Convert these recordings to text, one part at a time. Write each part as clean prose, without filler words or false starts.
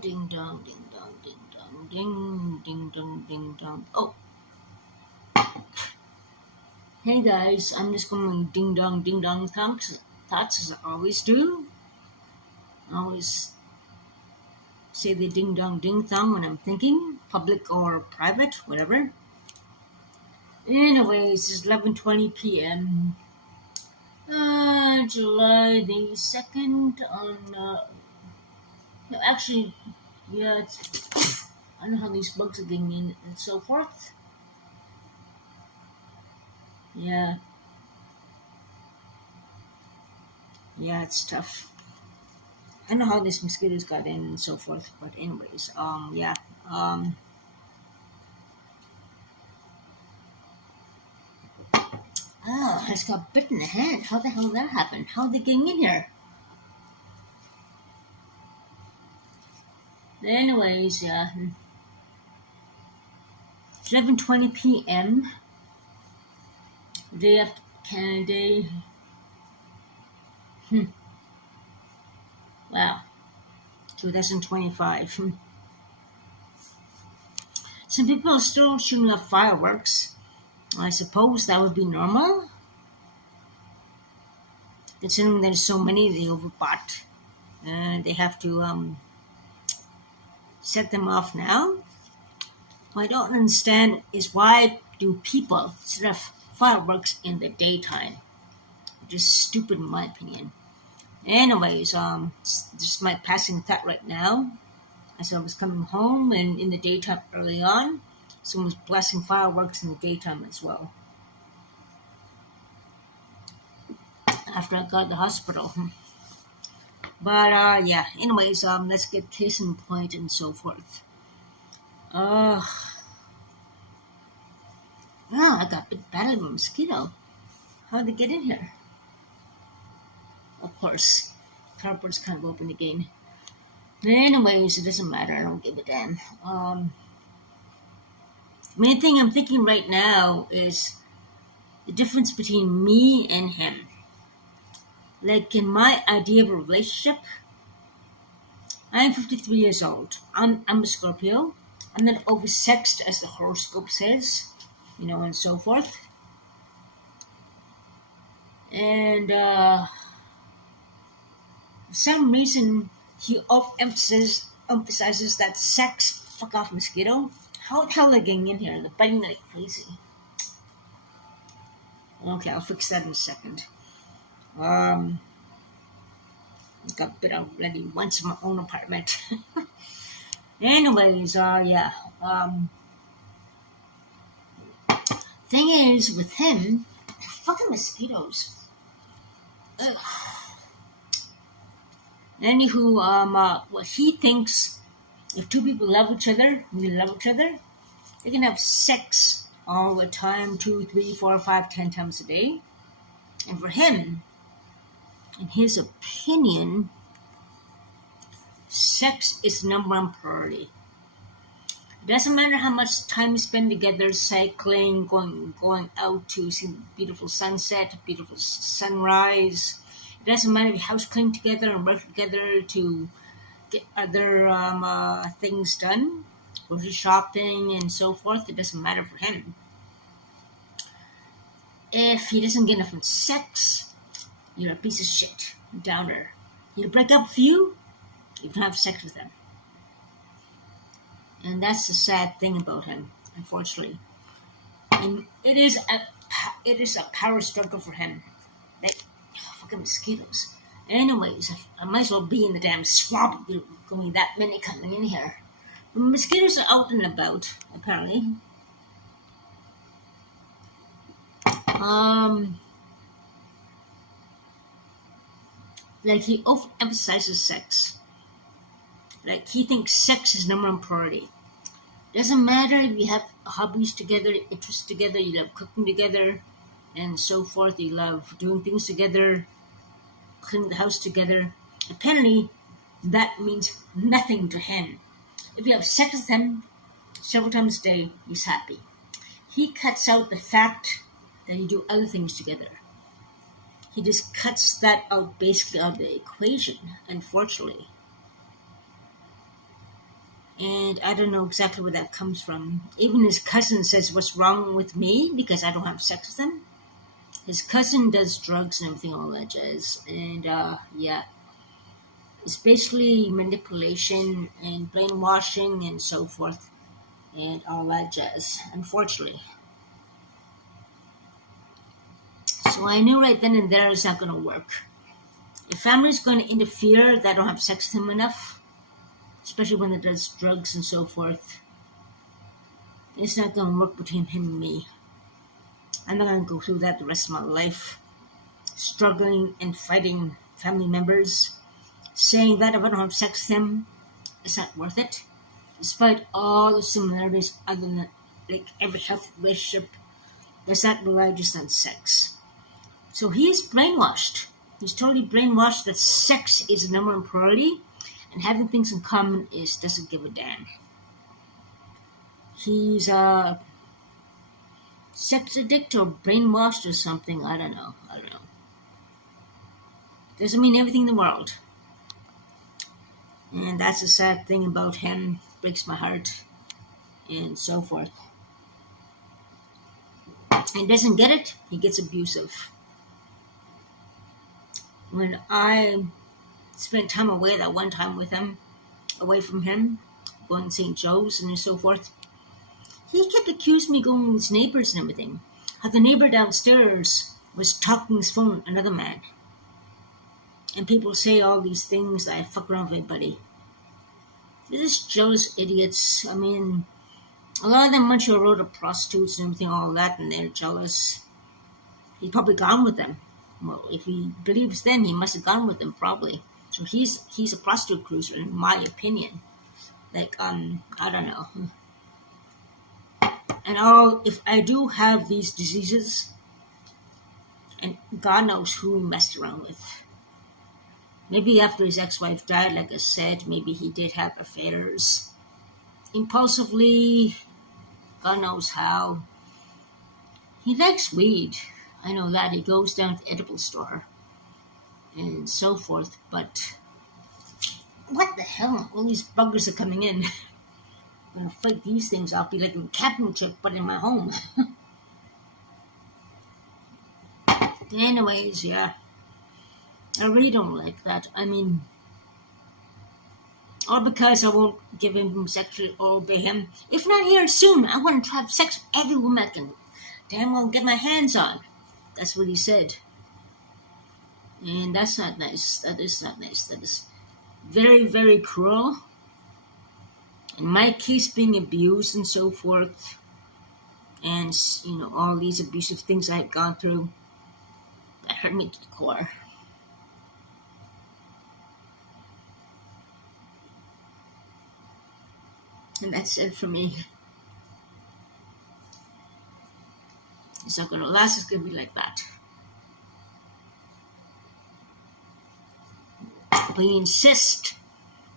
Ding dong, ding dong, ding dong, ding dong, ding dong. Oh, hey guys, I'm just going ding dong thoughts as I always do. I always say the ding dong when I'm thinking, public or private, whatever. Anyways, it's 11:20 p.m. July the 2nd on, no, actually, yeah, I don't know how these bugs are getting in and so forth. Yeah, it's tough. I don't know how these mosquitoes got in and so forth, but anyways, yeah, oh, I just got bit in the hand. How the hell did that happen? How are they getting in here? Anyways, yeah, it's 11:20 p.m. Day after Canada Day. Wow, 2025. Some people are still shooting off fireworks. I suppose that would be normal, considering there's so many they overbought. They have to set them off now. What I don't understand is why do people set off fireworks in the daytime? Just stupid in my opinion. Anyways, just my passing thought right now. As I was coming home and in the daytime early on, someone was blasting fireworks in the daytime as well. After I got to the hospital. But yeah, anyways, let's get case in point and so forth. Yeah, I got bit badly by a mosquito. How'd they get in here? Of course, cardboard's kind of open again. Anyways, it doesn't matter. I don't give a damn. Main thing I'm thinking right now is the difference between me and him. Like in my idea of a relationship, I'm 53 years old. I'm a Scorpio. I'm not oversexed as the horoscope says, and so forth. And for some reason, he emphasizes that sex, fuck off mosquito. How the hell are they getting in here? They're biting like crazy. Okay, I'll fix that in a second. Got bit already once in my own apartment. Anyways, yeah. Thing is, with him, fucking mosquitoes. Ugh. Anywho, what he thinks, if two people love each other, they can have sex all the time, 2, 3, 4, 5, 10 times a day. And for him, in his opinion, sex is number one priority. It doesn't matter how much time you spend together, cycling, going out to see the beautiful sunset, beautiful sunrise. It doesn't matter if you house clean together and work together to get other things done, grocery shopping and so forth. It doesn't matter for him. If he doesn't get enough sex, you're a piece of shit, downer. He'll break up with you if you don't have sex with him. And that's the sad thing about him, unfortunately. And it is a power struggle for him. Like, fucking mosquitoes. Anyways, I might as well be in the damn swamp. There's going that many coming in here. But mosquitoes are out and about, apparently. Like he overemphasizes sex. Like he thinks sex is number one priority. Doesn't matter if you have hobbies together, interests together, you love cooking together, and so forth. You love doing things together, cleaning the house together. Apparently, that means nothing to him. If you have sex with him several times a day, he's happy. He cuts out the fact that you do other things together. He just cuts that out basically out of the equation, unfortunately. And I don't know exactly where that comes from. Even his cousin says, what's wrong with me because I don't have sex with him? His cousin does drugs and everything, all that jazz. And yeah, it's basically manipulation and brainwashing and so forth and all that jazz, unfortunately. So I knew right then and there it's not going to work. If family's going to interfere that I don't have sex with him enough, especially when it does drugs and so forth, it's not going to work between him and me. I'm not going to go through that the rest of my life, struggling and fighting family members, saying that if I don't have sex with him, it's not worth it, despite all the similarities other than like every healthy relationship. There's not rely just on sex. So he's brainwashed. He's totally brainwashed that sex is the number one priority, and having things in common doesn't give a damn. He's sex addicted or brainwashed or something. I don't know. Doesn't mean everything in the world. And that's the sad thing about him. Breaks my heart. And so forth. And doesn't get it, he gets abusive. When I spent time away that one time with him, away from him, going to St. Joe's and so forth, he kept accusing me going with his neighbors and everything. How the neighbor downstairs was talking his phone with another man. And people say all these things that I fuck around with everybody. They're just jealous idiots. I mean, a lot of them Montreal Road are prostitutes and everything, all that, and they're jealous. He's probably gone with them. Well, if he believes them, he must have gone with them, probably. So he's a prostitute cruiser, in my opinion. Like, I don't know. And if I do have these diseases, and God knows who he messed around with. Maybe after his ex-wife died, like I said, maybe he did have affairs. Impulsively, God knows how. He likes weed. I know that. He goes down to the edible store and so forth. But what the hell? All these buggers are coming in. I'm going to fight these things. I'll be like a camping trip, but in my home. Anyways, yeah. I really don't like that. I mean, all because I won't give him sexually or obey him. If not here soon, I want to have sex with every woman I can damn well get my hands on. That's what he said. And that's not nice. That is not nice. That is very, very cruel. In my case, being abused and so forth, and, all these abusive things I've gone through, that hurt me to the core. And that's it for me. It's not going to last. It's going to be like that. We insist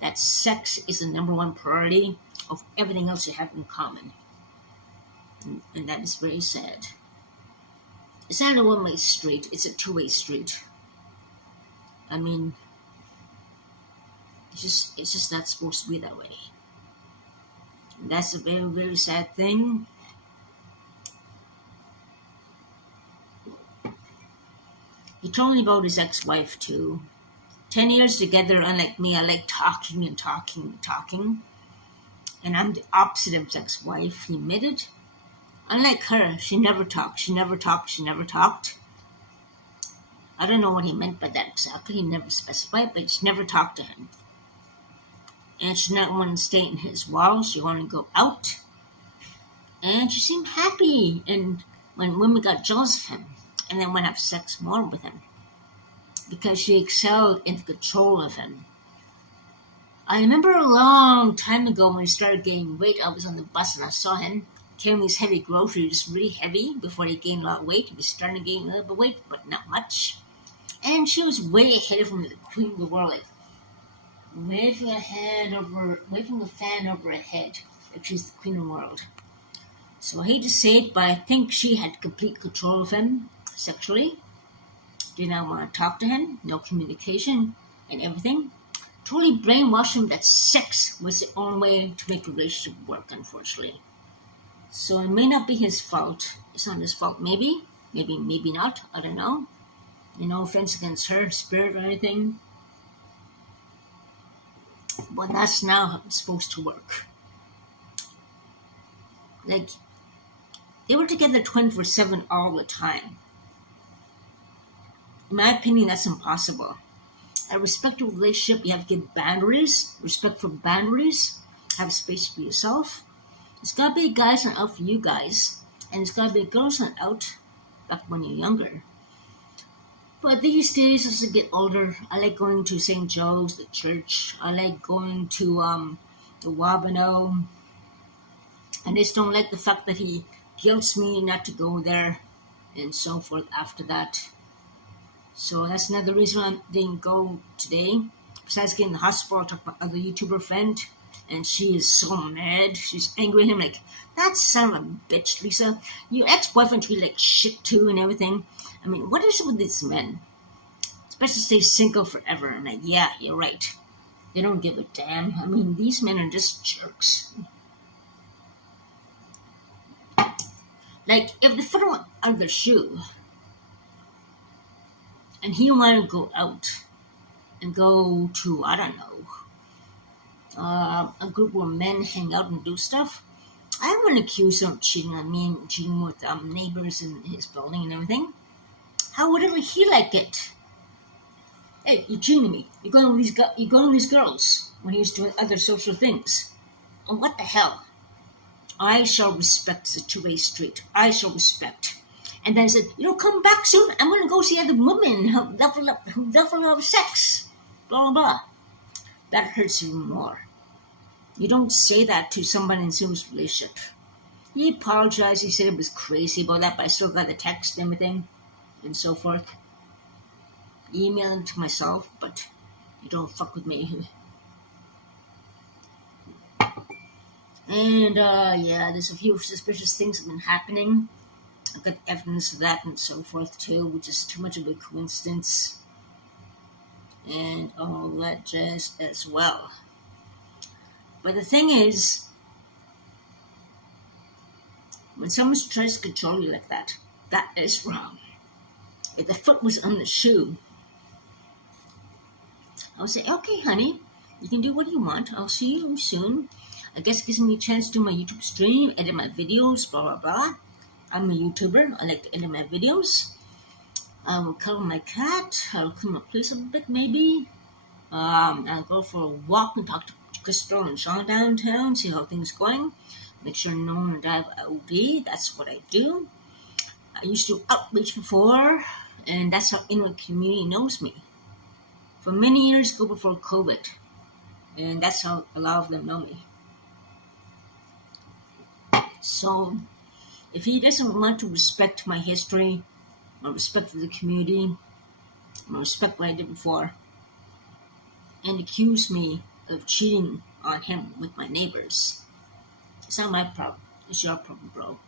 that sex is the number one priority of everything else you have in common. And that is very sad. It's not a one-way street. It's a two-way street. I mean, it's just not supposed to be that way. And that's a very, very sad thing. He told me about his ex-wife too. 10 years together, unlike me, I like talking and talking and talking. And I'm the opposite of his ex-wife, he admitted. Unlike her, she never talked. She never talked. I don't know what he meant by that exactly. He never specified, but she never talked to him. And she did not want to stay in his walls. She wanted to go out. And she seemed happy. And when women got jealous of him, and then went have sex more with him, because she excelled in control of him. I remember a long time ago when he started gaining weight, I was on the bus and I saw him carrying these heavy groceries, really heavy, before he gained a lot of weight. He was starting to gain a little bit of weight, but not much. And she was way ahead of him, the queen of the world, like waving the fan over her head, like she's the queen of the world. So I hate to say it, but I think she had complete control of him sexually. Did not want to talk to him, no communication and everything. totally brainwashed him that sex was the only way to make a relationship work, unfortunately. So it may not be his fault. It's not his fault. Maybe not. I don't know. No offense against her spirit or anything. But that's now how it's supposed to work. Like, they were together 24/7 all the time. In my opinion, that's impossible. A respectful relationship, you have to give boundaries, respect for boundaries, have space for yourself. There's got to be guys on out for you guys, and there's got to be girls on out back when you're younger. But these days, as I get older, I like going to St. Joe's, the church. I like going to the Wabano. I just don't like the fact that he guilts me not to go there and so forth after that. So that's another reason I didn't go today. Besides getting in the hospital, I talked to my other YouTuber friend, and she is so mad. She's angry at him like, that son of a bitch, Lisa. Your ex-boyfriend treated like shit too and everything. I mean, what is it with these men? Especially stay single forever. And like, yeah, you're right. They don't give a damn. I mean, these men are just jerks. Like, if the foot went out of their shoe, and he wanted to go out and go to, I don't know, a group where men hang out and do stuff, I wouldn't accuse him of cheating on me and cheating with neighbors in his building and everything. How would he like it? Hey, you're cheating me. You're going with these girls when he was doing other social things. And what the hell? I shall respect the two-way street. I shall respect. And then he said, come back soon. I'm going to go see other women who definitely have sex. Blah, blah, blah. That hurts even more. You don't say that to somebody in a serious relationship. He apologized. He said it was crazy about that, but I still got the text and everything and so forth. Emailing to myself, but you don't fuck with me. And, there's a few suspicious things have been happening. I've got evidence of that and so forth too, which is too much of a coincidence. And all that jazz as well. But the thing is, when someone tries to control you like that, that is wrong. If the foot was on the shoe, I would say, okay, honey, you can do what you want. I'll see you soon. I guess it gives me a chance to do my YouTube stream, edit my videos, blah, blah, blah. I'm a YouTuber. I like to edit my videos. I will color my cat. I'll clean my place a bit, maybe. I'll go for a walk and talk to Crystal and Sean downtown, see how things are going. Make sure no one will die of OD. That's what I do. I used to do outreach before, and that's how Inuit community knows me. For many years ago before COVID. And that's how a lot of them know me. So, if he doesn't want to respect my history, my respect for the community, my respect what I did before, and accuse me of cheating on him with my neighbors, it's not my problem. It's your problem, bro.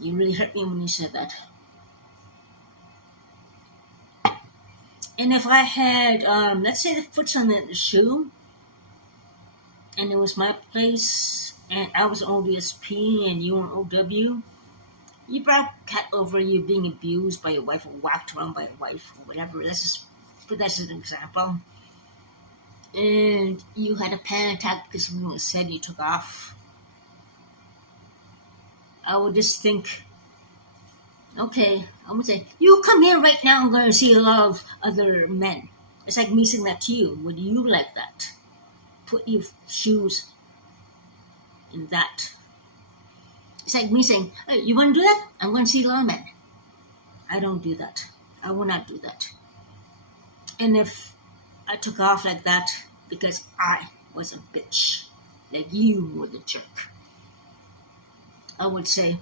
You really hurt me when you said that. And if I had, let's say the foot's on the shoe, and it was my place, and I was ODSP and you were OW, you brought cat over you being abused by your wife or whacked around by your wife or whatever. Let's just put that as an example. And you had a panic attack because something was said, you took off. I would just think, okay, I would say, you come here right now, I'm going to see a lot of other men. It's like me saying that to you. Would you like that? Put your shoes in that. It's like me saying, hey, you want to do that? I'm going to see a lot of men. I don't do that. I will not do that. And if I took off like that because I was a bitch, like you were the jerk, I would say,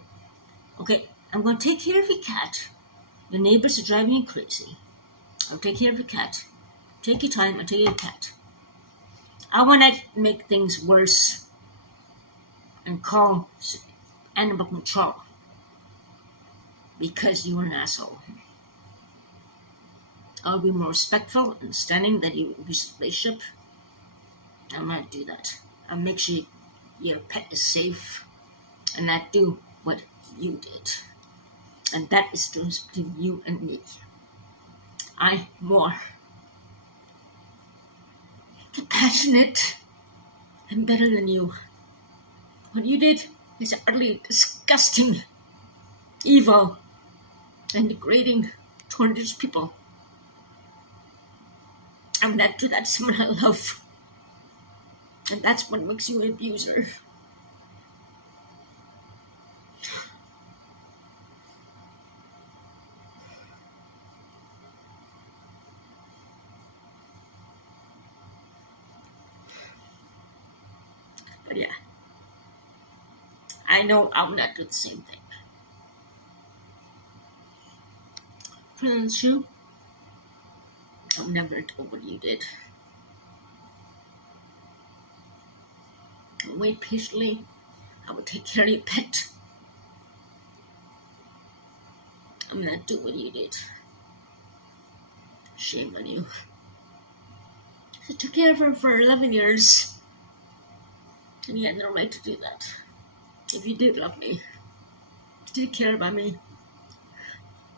okay, I'm going to take care of your cat. The neighbors are driving you crazy. I'll take care of your cat. Take your time, I'll take care of your cat. I want to make things worse and call animal control because you're an asshole. I'll be more respectful, understanding that you abuse the relationship, I'm not do that. I'll make sure your pet is safe and not do what you did. And that is the difference between you and me. I'm more compassionate and better than you. What you did is utterly disgusting, evil, and degrading toward these people. I'm not do that to someone I love. And that's what makes you an abuser. But yeah, I know I'll not do the same thing. Prince Shu, I'll never do what you did. I'll wait patiently. I will take care of your pet. I'm not do what you did. Shame on you. I took care of her for 11 years. And you had no right to do that. If you did love me, did care about me,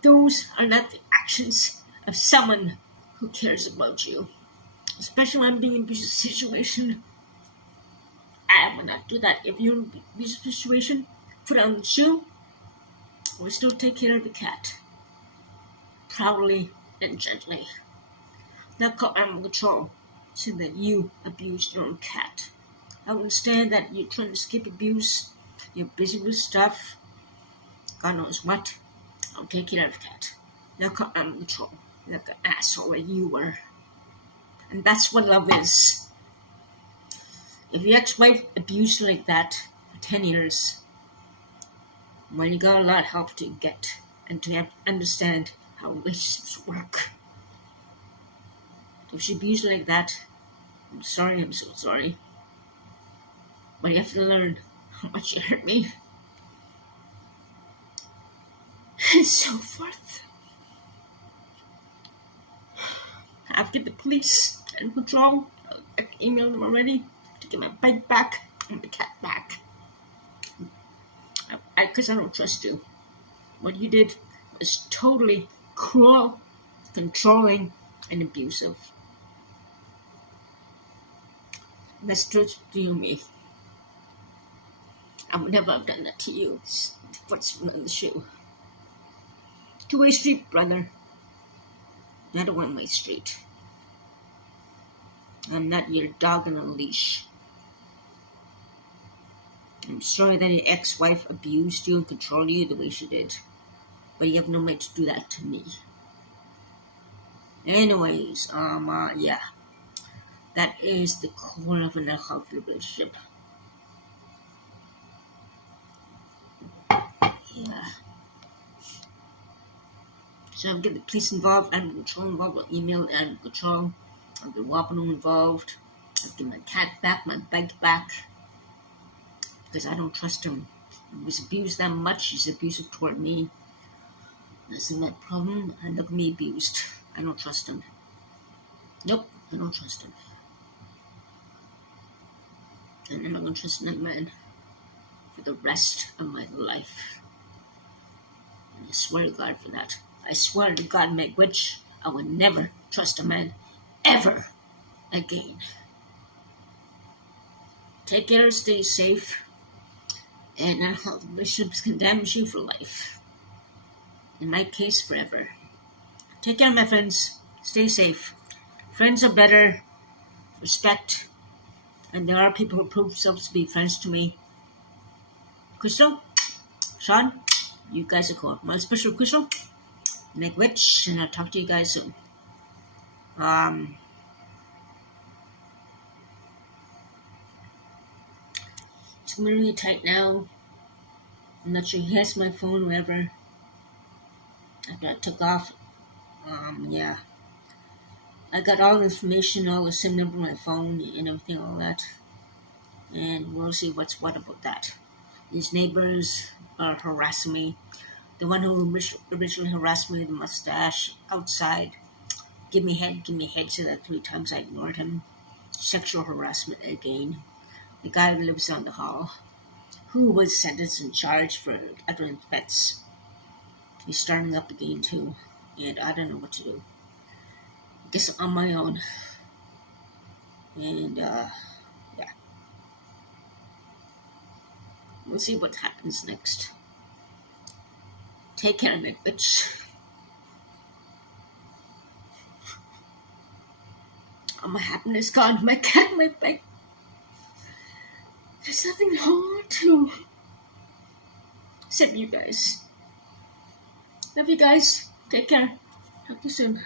those are not the actions of someone who cares about you. Especially when I'm being in an abusive situation. I will not do that. If you're in an abusive situation, put on the shoe, we still take care of the cat. Proudly and gently. Not call animal control, saying that you abused your own cat. I understand that you're trying to escape abuse, you're busy with stuff, God knows what. I'll take care of the cat. Now call animal control, like an asshole that you were. And that's what love is. If your ex-wife abused you like that for 10 years, well, you got a lot of help to get and to have understand how relationships work. If she abused you like that, I'm sorry, I'm so sorry. But you have to learn how much you hurt me. And so forth. I've get the police and control. I emailed them already to get my bike back and the cat back. Because I don't trust you. What you did was totally cruel, controlling, and abusive. That's truth to you, me. I would never have done that to you. It's what's on the shoe. Two-way street, brother. Not a one-way street. I'm not your dog on a leash. I'm sorry that your ex-wife abused you and controlled you the way she did. But you have no right to do that to me. Anyways, yeah. That is the core of an unhealthy relationship. Yeah. So I'll get the police involved, animal control involved, I'll email animal control, I'll get Wappano involved, I'll get my cat back, my bike back, because I don't trust him. He was abused that much, he's abusive toward me. That's not my problem, and look at me abused. I don't trust him. Nope, I don't trust him. And I'm not going to trust that man for the rest of my life. And I swear to God for that. I swear to God, Meg Witch, I will never trust a man ever again. Take care, stay safe, and unhealthy relationships can damage you for life. In my case, forever. Take care, my friends. Stay safe. Friends are better. Respect. And there are people who prove themselves to be friends to me. Crystal, Sean, you guys are cool. My special Crystal, Meg Witch, and I'll talk to you guys soon. It's really tight now. I'm not sure he has my phone, whatever. After I took off, yeah. I got all the information, all the SIM number on my phone and everything, all that. And we'll see what's what about that. These neighbors are harassing me. The one who originally harassed me with the mustache outside. Give me head, said that 3 times. I ignored him. sexual harassment again. The guy who lives down the hall, who was sentenced and charged for uttering threats, he's starting up again too, and I don't know what to do. I guess I'm on my own, and yeah, we'll see what happens next. Take care, my bitch. Oh, my happiness gone. My cat, my bag. There's nothing to hold on to. Except you guys. Love you guys. Take care. Talk to you soon.